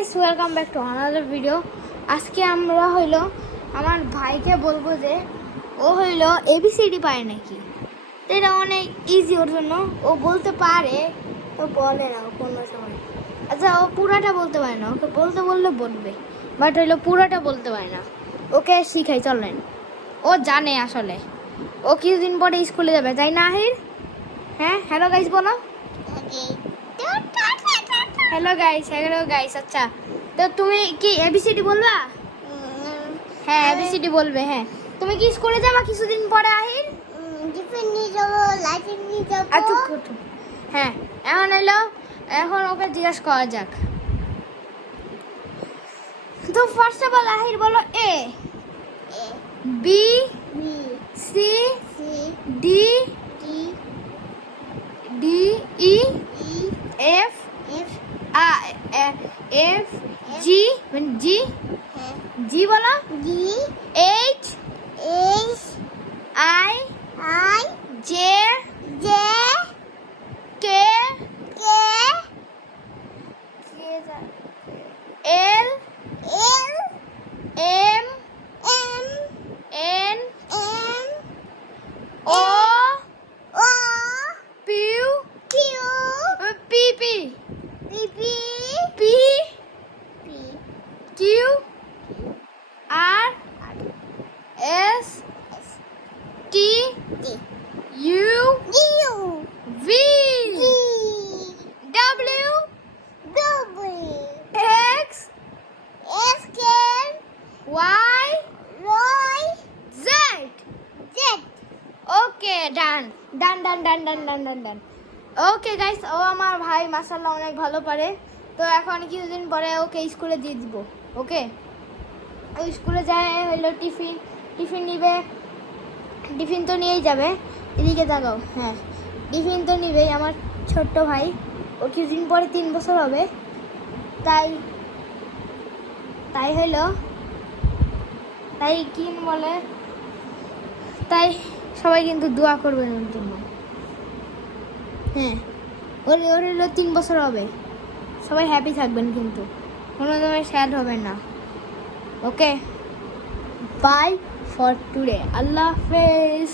Guys, welcome back to another video. আজকে আমরা হইলো আমার ভাইকে বলবো যে ও হইলো এবিসিডি পায় নাকি। এটা অনেক ইজি ওর জন্য, ও বলতে পারে তো বলে না ও কোনো সময়। আচ্ছা, ও পুরাটা বলতে পারে না, ওকে বলতে বললে বলবে, বাট হইলো পুরাটা বলতে পারে না। ওকে শিখাই চলেন, ও জানে আসলে। ও কিছুদিন পরে স্কুলে যাবে, তাই না আহির? হ্যাঁ, হ্যালো গাইস বলো। Hello guys. আচ্ছা, তো তুমি কি এবিসিডি বলবা? হ্যাঁ, এবিসিডি বলবে। হ্যাঁ, তুমি কি স্কুলে যাবা কিছুদিন পরে আহির? টিফিন নিয়ে যাবো, লাইটিং নিয়ে যাবো। আচ্ছা, হ্যাঁ, এখন ওকে জিজ্ঞেস করা যাক। তো ফার্স্ট অফ অল আহির বলো A, B, B, C, C, D, D, D, E, E, F, F, F, G, G, হ্যাঁ, জি বলো, D, H, H, I, I, J, J, K, K, L, L, M, M, N, N, O, O, P, Q, P, P, P, P, P, P, Q, R, S, T, D, U, U, V, V, W, W, X, S, K, Y, Y, Z. Z. Okay, done. Okay guys, ও আমার ভাই মাশাআল্লাহ অনেক ভালো পারে। তো এখন কিছুদিন পরে ওকে স্কুলে দিয়ে দিব। ওকে, ও স্কুলে যায় হইলো টিফিন নিবে। টিফিন তো নিয়েই যাবে, এদিকে তাকাও। হ্যাঁ, টিফিন তো নিবেই আমার ছোট্ট ভাই। ও কিছুদিন পরে 3 বছর হবে। তাই হইলো, তাই কি বলে, তাই সবাই কিন্তু দোয়া করবেন ওর জন্য। হ্যাঁ, ওর হলো 3 বছর হবে। সবাই হ্যাপি থাকবেন, কিন্তু কোনো সময় স্যাড হবেন না। ওকে, বাই ফর টুডে। আল্লাহ হাফেজ।